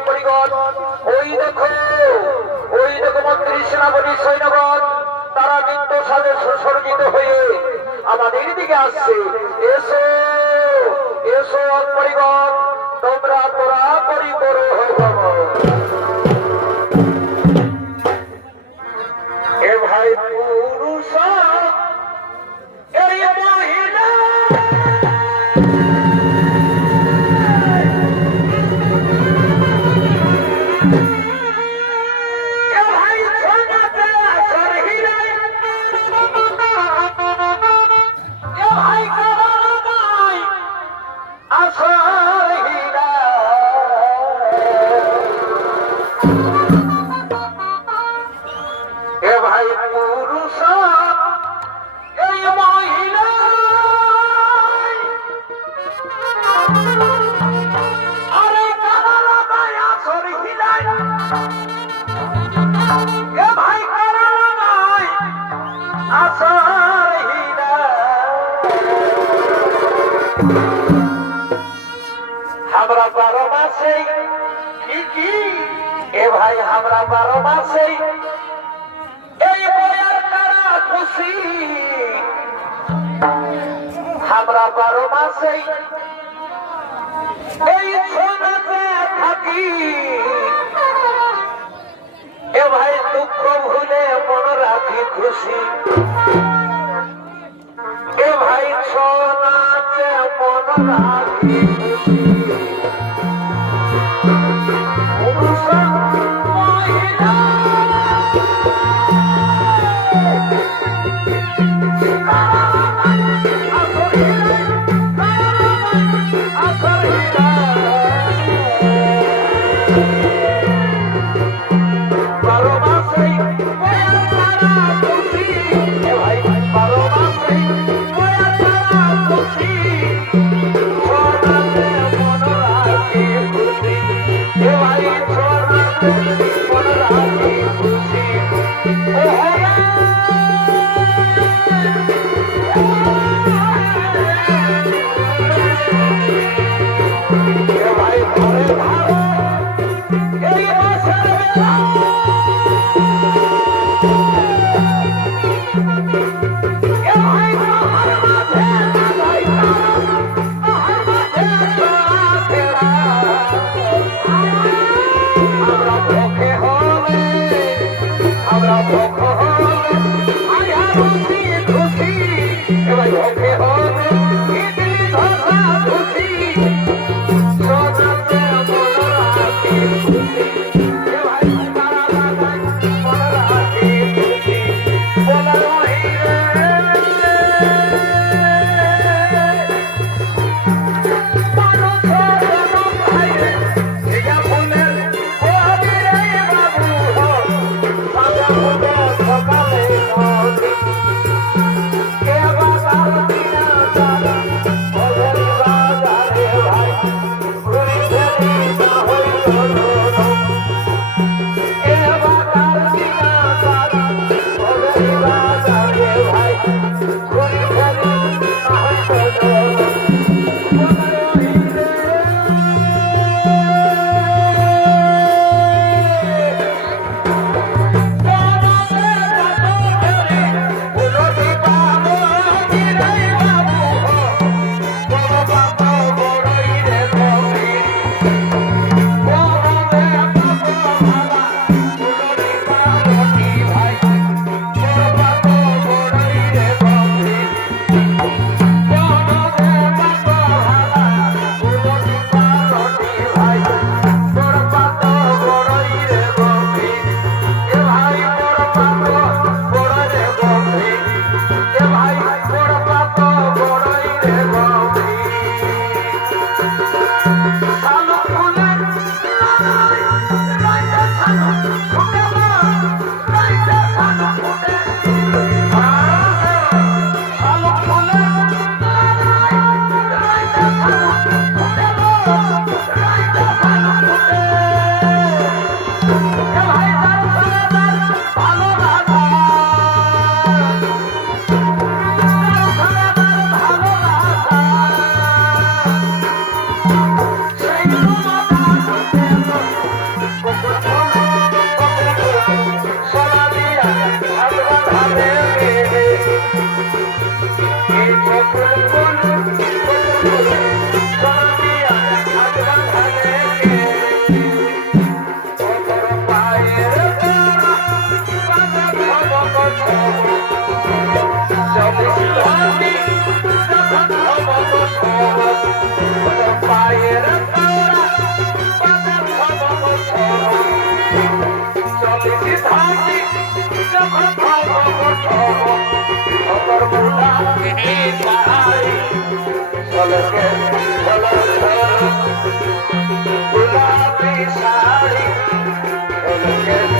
পরিগণ Thank you.